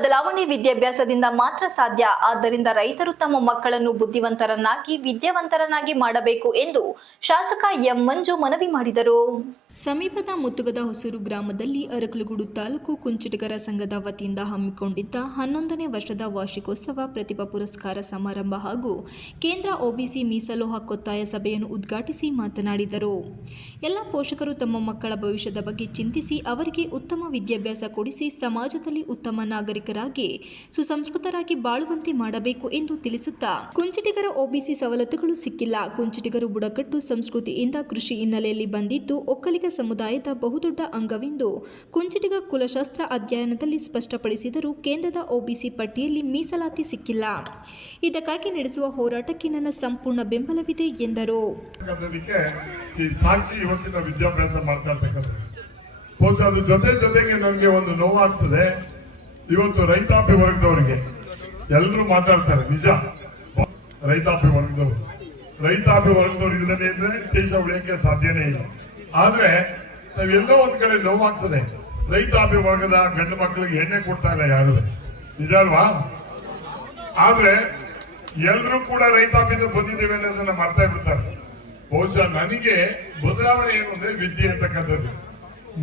ಬದಲಾವಣೆ ವಿದ್ಯಾಭ್ಯಾಸದಿಂದ ಮಾತ್ರ ಸಾಧ್ಯ. ಆದ್ದರಿಂದ ರೈತರು ತಮ್ಮ ಮಕ್ಕಳನ್ನು ಬುದ್ಧಿವಂತರನ್ನಾಗಿ ವಿದ್ಯಾವಂತರನ್ನಾಗಿ ಮಾಡಬೇಕು ಎಂದು ಶಾಸಕ ಎಂ ಮಂಜು ಮನವಿ ಮಾಡಿದರು. ಸಮೀಪದ ಮುತ್ತುಗದ ಹೊಸೂರು ಗ್ರಾಮದಲ್ಲಿ ಅರಕಲಗೂಡು ತಾಲೂಕು ಕುಂಚಿಟಿಗರ ಸಂಘದ ವತಿಯಿಂದ ಹಮ್ಮಿಕೊಂಡಿದ್ದ 11ನೇ ವರ್ಷದ ವಾರ್ಷಿಕೋತ್ಸವ ಪ್ರತಿಭಾ ಪುರಸ್ಕಾರ ಸಮಾರಂಭ ಹಾಗೂ ಕೇಂದ್ರ ಒಬಿಸಿ ಮೀಸಲು ಹಕ್ಕೊತ್ತಾಯ ಸಭೆಯನ್ನು ಉದ್ಘಾಟಿಸಿ ಮಾತನಾಡಿದರು. ಎಲ್ಲ ಪೋಷಕರು ತಮ್ಮ ಮಕ್ಕಳ ಭವಿಷ್ಯದ ಬಗ್ಗೆ ಚಿಂತಿಸಿ ಅವರಿಗೆ ಉತ್ತಮ ವಿದ್ಯಾಭ್ಯಾಸ ಕೊಡಿಸಿ ಸಮಾಜದಲ್ಲಿ ಉತ್ತಮ ನಾಗರಿಕರಾಗಿ ಸುಸಂಸ್ಕೃತರಾಗಿ ಬಾಳುವಂತೆ ಮಾಡಬೇಕು ಎಂದು ತಿಳಿಸುತ್ತಾ, ಕುಂಚಿಟಿಗರ ಒಬಿಸಿ ಸವಲತ್ತುಗಳು ಸಿಕ್ಕಿಲ್ಲ. ಕುಂಚಿಟಿಗರು ಬುಡಕಟ್ಟು ಸಂಸ್ಕೃತಿಯಿಂದ ಕೃಷಿ ಹಿನ್ನೆಲೆಯಲ್ಲಿ ಬಂದಿದ್ದು ಒಕ್ಕಲಿಗ ಸಮುದಾಯದ ಬಹುದೊಡ್ಡ ಅಂಗವೆಂದು ಕುಂಚಿಟಿಗ ಕುಲಶಾಸ್ತ್ರ ಅಧ್ಯಯನದಲ್ಲಿ ಸ್ಪಷ್ಟಪಡಿಸಿದರು. ಕೇಂದ್ರದ ಒಬಿಸಿ ಪಟ್ಟಿಯಲ್ಲಿ ಮೀಸಲಾತಿ ಸಿಕ್ಕಿಲ್ಲ. ಇದಕ್ಕಾಗಿ ನಡೆಸುವ ಹೋರಾಟಕ್ಕೆ ನನ್ನ ಸಂಪೂರ್ಣ ಬೆಂಬಲವಿದೆ ಎಂದರು. ಈ ಸಾಕ್ಷಿ ಇವತ್ತಿನ ವಿದ್ಯಾಭ್ಯಾಸ ಮಾಡ್ತಾ ಇರ್ತಕ್ಕಂಥ ಅದ್ರ ಜೊತೆಗೆ ನನಗೆ ಒಂದು ನೋವಾಗ್ತದೆ. ಇವತ್ತು ರೈತಾಪಿ ವರ್ಗದವರಿಗೆ ಎಲ್ಲರೂ ಮಾತಾಡ್ತಾರೆ, ನಿಜ. ರೈತಾಪಿ ವರ್ಗದವರು ಇಲ್ಲದೇ ಇದ್ರೆ ದೇಶ ಉಳಿಯಕ್ಕೆ ಸಾಧ್ಯನೇ ಇಲ್ಲ. ಆದ್ರೆ ನಾವೆಲ್ಲೋ ಒಂದ್ ಕಡೆ ನೋವಾಗ್ತದೆ. ರೈತಾಪಿ ವರ್ಗದ ಗಂಡು ಮಕ್ಕಳಿಗೆ ಎಣ್ಣೆ ಕೊಡ್ತಾ ಇಲ್ಲ ಯಾರು, ನಿಜ ಅಲ್ವಾ? ಆದ್ರೆ ಎಲ್ರೂ ಕೂಡ ರೈತಾಪಿಯಿಂದ ಬಂದಿದ್ದೇವೆ ಅನ್ನೋದನ್ನ ಮರ್ತಾ ಬಿಡ್ತಾರೆ. ಬಹುಶಃ ನನಗೆ ಬದಲಾವಣೆ ಏನು ಅಂದ್ರೆ ವಿದ್ಯೆ ಅಂತಕ್ಕಂಥದ್ದು.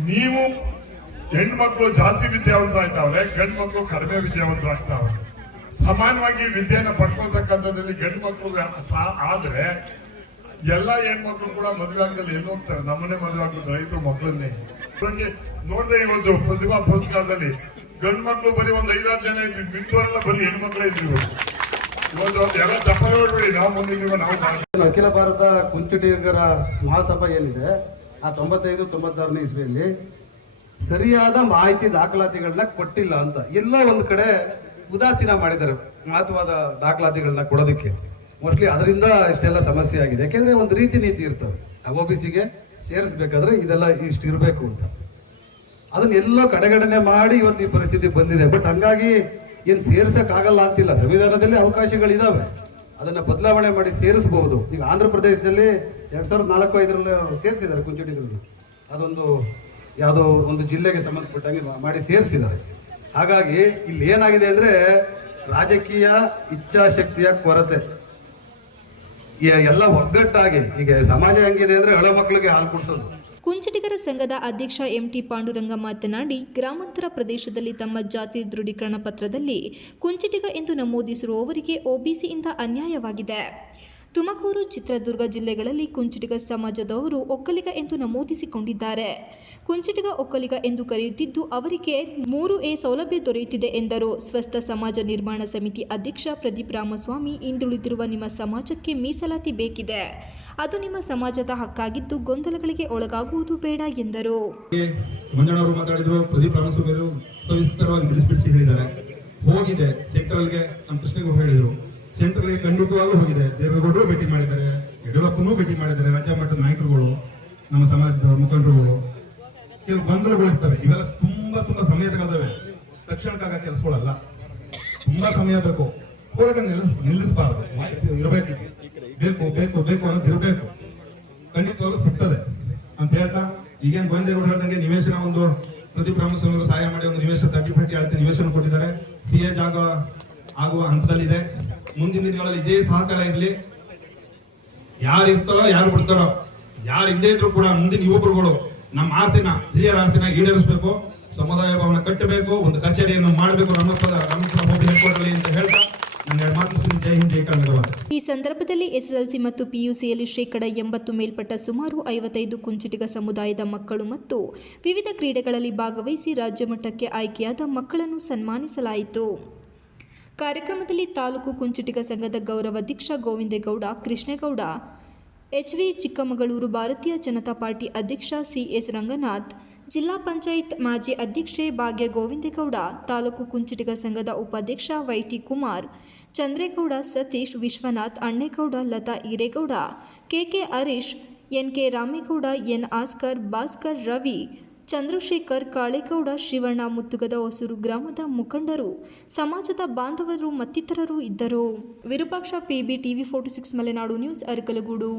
ನೀವು ಹೆಣ್ಮಕ್ಳು ಜಾಸ್ತಿ ವಿದ್ಯಾವಂತರಾಗ್ತಾವ್ರೆ, ಗಂಡು ಮಕ್ಕಳು ಕಡಿಮೆ ವಿದ್ಯಾವಂತರಾಗ್ತಾವ್ರೆ. ಸಮಾನವಾಗಿ ವಿದ್ಯೆಯನ್ನ ಪಡ್ಕೊಳ್ತಕ್ಕಂಥದ್ರಲ್ಲಿ ಗಂಡು ಮಕ್ಕಳು ಆದ್ರೆ ಎಲ್ಲ ಹೆಣ್ಮಕ್ಳು ಕೂಡ ಮದುವೆ ಆಗದಲ್ಲಿ ಎಲ್ಲಿ ಹೋಗ್ತಾರೆ? ನಮ್ಮನೆ ಮದುವೆ ಆಗ್ಬೋದು ರೈತರು ಮಕ್ಕಳನ್ನೇ. ನೋಡ್ದೆ ಇವತ್ತು ಪ್ರತಿಭಾ ಪುರಸ್ಕಾರದಲ್ಲಿ ಗಂಡು ಮಕ್ಕಳು ಬರೀ ಒಂದು 5-6 ಜನ ಇದ್ವಿ, ಮಿಕ್ಕವರೆಲ್ಲ ಬರೀ ಹೆಣ್ಮಕ್ಳೇ ಇದ್ವಿ. ಇವತ್ತು ಎಲ್ಲ ಚಪ್ಪಲಿ ಹೊಡ್ಬೇಡಿ, ನಾವು ಮುಂದಿದ್ದೀವಿ. ನಾವು ಅಖಿಲ ಭಾರತ ಕುಂಚಿಟಿಗರ ಮಹಾಸಭಾ ಏನಿದೆ ಆ 95-96ನೇ ಇಸ್ವಿಯಲ್ಲಿ ಸರಿಯಾದ ಮಾಹಿತಿ ದಾಖಲಾತಿಗಳನ್ನ ಕೊಟ್ಟಿಲ್ಲ ಅಂತ ಎಲ್ಲ ಒಂದು ಕಡೆ ಉದಾಸೀನ ಮಾಡಿದ್ದಾರೆ. ಮಹತ್ವದ ದಾಖಲಾತಿಗಳನ್ನ ಕೊಡೋದಕ್ಕೆ ಮೋಸ್ಟ್ಲಿ ಅದರಿಂದ ಇಷ್ಟೆಲ್ಲ ಸಮಸ್ಯೆ ಆಗಿದೆ. ಯಾಕೆಂದ್ರೆ ಒಂದು ರೀತಿ ನೀತಿ ಇರ್ತವೆ. ಒಬಿಸಿಗೆ ಸೇರಿಸ್ಬೇಕಾದ್ರೆ ಇದೆಲ್ಲ ಇಷ್ಟು ಇರಬೇಕು ಅಂತ, ಅದನ್ನ ಎಲ್ಲೋ ಕಡೆಗಣನೆ ಮಾಡಿ ಇವತ್ತು ಈ ಪರಿಸ್ಥಿತಿ ಬಂದಿದೆ. ಬಟ್ ಹಂಗಾಗಿ ಏನು ಸೇರ್ಸಕ್ ಆಗಲ್ಲ ಅಂತಿಲ್ಲ. ಸಂವಿಧಾನದಲ್ಲಿ ಅವಕಾಶಗಳಿದಾವೆ, ಅದನ್ನ ಬದಲಾವಣೆ ಮಾಡಿ ಸೇರಿಸಬಹುದು. ಈಗ ಆಂಧ್ರ ಪ್ರದೇಶದಲ್ಲಿ 2004-5ರಲ್ಲಿ ಸೇರಿಸಿದ್ದಾರೆ ಕುಂಚಿಟಿಗರನ್ನ. ಅದೊಂದು ಯಾವುದೋ ಒಂದು ಜಿಲ್ಲೆಗೆ ಸಂಬಂಧಪಟ್ಟಂಗೆ ಮಾಡಿ ಸೇರಿಸಿದ್ದಾರೆ. ಹಾಗಾಗಿ ಇಲ್ಲಿ ಏನಾಗಿದೆ ಅಂದ್ರೆ ರಾಜಕೀಯ ಇಚ್ಛಾಶಕ್ತಿಯ ಕೊರತೆ, ಎಲ್ಲ ಒಗ್ಗಟ್ಟಾಗಿ ಈಗ ಸಮಾಜ ಹೆಂಗಿದೆ ಅಂದ್ರೆ ಹಳೆ ಮಕ್ಕಳಿಗೆ ಹಾಲು ಕುಡಿಸೋದು. ಕುಂಚಿಟಿಗರ ಸಂಘದ ಅಧ್ಯಕ್ಷ ಎಂಟಿ ಪಾಂಡುರಂಗ ಮಾತನಾಡಿ, ಗ್ರಾಮಾಂತರ ಪ್ರದೇಶದಲ್ಲಿ ತಮ್ಮ ಜಾತಿ ದೃಢೀಕರಣ ಪತ್ರದಲ್ಲಿ ಕುಂಚಿಟಿಗ ಎಂದು ನಮೂದಿಸಿರುವವರಿಗೆ ಒಬಿಸಿಯಿಂದ ಅನ್ಯಾಯವಾಗಿದೆ. ತುಮಕೂರು, ಚಿತ್ರದುರ್ಗ ಜಿಲ್ಲೆಗಳಲ್ಲಿ ಕುಂಚಿಟಿಗ ಸಮಾಜದವರು ಒಕ್ಕಲಿಗ ಎಂದು ನಮೂದಿಸಿಕೊಂಡಿದ್ದಾರೆ. ಕುಂಚಿಟಿಗ ಒಕ್ಕಲಿಗ ಎಂದು ಕರೆಯುತ್ತಿದ್ದು ಅವರಿಗೆ 3A ಸೌಲಭ್ಯ ದೊರೆಯುತ್ತಿದೆ ಎಂದರು. ಸ್ವಸ್ಥ ಸಮಾಜ ನಿರ್ಮಾಣ ಸಮಿತಿ ಅಧ್ಯಕ್ಷ ಪ್ರದೀಪ್ ರಾಮಸ್ವಾಮಿ, ಹಿಂದುಳಿದಿರುವ ನಿಮ್ಮ ಸಮಾಜಕ್ಕೆ ಮೀಸಲಾತಿ ಬೇಕಿದೆ. ಅದು ನಿಮ್ಮ ಸಮಾಜದ ಹಕ್ಕಾಗಿದ್ದು ಗೊಂದಲಗಳಿಗೆ ಒಳಗಾಗುವುದು ಬೇಡ ಎಂದರು. ಮಂಜಣ್ಣವರು ಮಾತಾಡಿದ್ರು, ಪ್ರದೀಪ್ ರಾಮಸ್ವಾಮಿ ಅವರು ಸವಿಸ್ತರವಾಗಿ ಬಿಡಿಸಿ ಹೇಳಿದ್ದಾರೆ. ಹೋಗಿದೆ ಸೆಂಟ್ರಲ್ಗೆ, ನಮ್ಮ ಕೃಷ್ಣಗೌಡರು ಹೇಳಿದರು. ಸೆಂಟ್ರಲ್ಗೆ ಖಂಡಿತವಾಗೂ ಹೋಗಿದೆ. ದೇವೇಗೌಡರು ಭೇಟಿ ಮಾಡಿದ್ದಾರೆ, ಯಡಿಯೂರಪ್ಪನೂ ಭೇಟಿ ಮಾಡಿದ್ದಾರೆ, ರಾಜ್ಯ ಮಟ್ಟದ ನಾಯಕರುಗಳು, ನಮ್ಮ ಸಮಾಜದ ಮುಖಂಡರುಗಳು. ಕೆಲವು ಗೊಂದಲಗಳು ಇರ್ತವೆ. ಇವೆಲ್ಲ ತುಂಬಾ ಸಮಯ ತಗೊಳ್ತವೆ. ತಕ್ಷಣಕ್ಕಾಗ ಕೆಲಸಗಳಲ್ಲ, ತುಂಬಾ ಸಮಯ ಬೇಕು. ಹೋರಾಟ ನಿಲ್ಲಿಸಬಾರದು, ಇರಬೇಕು. ಬೇಕು ಅನ್ನೋದು ಇರಬೇಕು. ಖಂಡಿತವಾಗೂ ಸಿಗ್ತದೆ ಅಂತ ಹೇಳ್ತಾ, ಈಗೇನು ಗೋವಿಂದೇಗೌಡರು ಹೇಳ್ದಂಗೆ ನಿವೇಶನ ಒಂದು ಪ್ರದೀಪ್ ರಾಮಸ್ವಾಮಿ ಅವರು ಸಹಾಯ ಮಾಡಿ ಒಂದು ನಿವೇಶನ 30-40 ಅಳತೆ ನಿವೇಶನ ಕೊಟ್ಟಿದ್ದಾರೆ. CA ಜಾಗ ಆಗುವ ಹಂತದಲ್ಲಿದೆ. ಮುಂದಿನ ದಿನಗಳಲ್ಲಿ ಇದೇ ಸಹಕಾರ ಇರಲಿ. ಯಾರು ಇರ್ತಾರೋ ಯಾರು ಬಿಡ್ತಾರೋ, ಯಾರು ಇಲ್ಲದೇ ಇದ್ರು ಕೂಡ ಮುಂದಿನ ಯುವಕರುಗಳು ನಮ್ಮ ಆಸೆನ, ಹಿರಿಯರ ಆಸೆನ ಈಡೇರಿಸಬೇಕು. ಸಮುದಾಯ ಭವನ ಕಟ್ಟಬೇಕು, ಒಂದು ಕಚೇರಿಯನ್ನು ಮಾಡಬೇಕು ರಾಮಸ್ವಾಮಿ ಹೆಡ್ಕ್ವಾರ್ಟರ್ ಅಂತ ಹೇಳ್ತಾ ನನ್ನ ಮಾತು. ಜೈ ಹಿಂದ್, ಜೈ ಕರ್ನಾಟಕ. ಈ ಸಂದರ್ಭದಲ್ಲಿ SSLC ಮತ್ತು PUCಯಲ್ಲಿ 80% ಮೇಲ್ಪಟ್ಟ ಸುಮಾರು 55 ಕುಂಚಿಟಿಗ ಸಮುದಾಯದ ಮಕ್ಕಳು ಮತ್ತು ವಿವಿಧ ಕ್ರೀಡೆಗಳಲ್ಲಿ ಭಾಗವಹಿಸಿ ರಾಜ್ಯ ಮಟ್ಟಕ್ಕೆ ಆಯ್ಕೆಯಾದ ಮಕ್ಕಳನ್ನು ಸನ್ಮಾನಿಸಲಾಯಿತು. ಕಾರ್ಯಕ್ರಮದಲ್ಲಿ ತಾಲೂಕು ಕುಂಚಿಟಿಗ ಸಂಘದ ಗೌರವಾಧ್ಯಕ್ಷ ಗೋವಿಂದೇಗೌಡ ಕೃಷ್ಣೇಗೌಡ, HV ಚಿಕ್ಕಮಗಳೂರು ಭಾರತೀಯ ಜನತಾ ಪಾರ್ಟಿ ಅಧ್ಯಕ್ಷ CS ರಂಗನಾಥ್, ಜಿಲ್ಲಾ ಪಂಚಾಯತ್ ಮಾಜಿ ಅಧ್ಯಕ್ಷೆ ಭಾಗ್ಯ ಗೋವಿಂದೇಗೌಡ, ತಾಲೂಕು ಕುಂಚಿಟಿಗ ಸಂಘದ ಉಪಾಧ್ಯಕ್ಷ YT Kumar, Chandregowda, Satish, Vishwanath, Annegowda, Latha Eregowda, KK Harish, NK Ramegowda, N Oscar, Bhaskar, Ravi, Chandrashekar, Kalegowda, Shivanna, ಮುತ್ತುಗದ ಹೊಸೂರು ಗ್ರಾಮದ ಮುಖಂಡರು, ಸಮಾಜದ ಬಾಂಧವರು ಮತ್ತಿತರರು ಇದ್ದರು. Virupaksha, PB, TV 46 Malenadu news, Arakalagudu.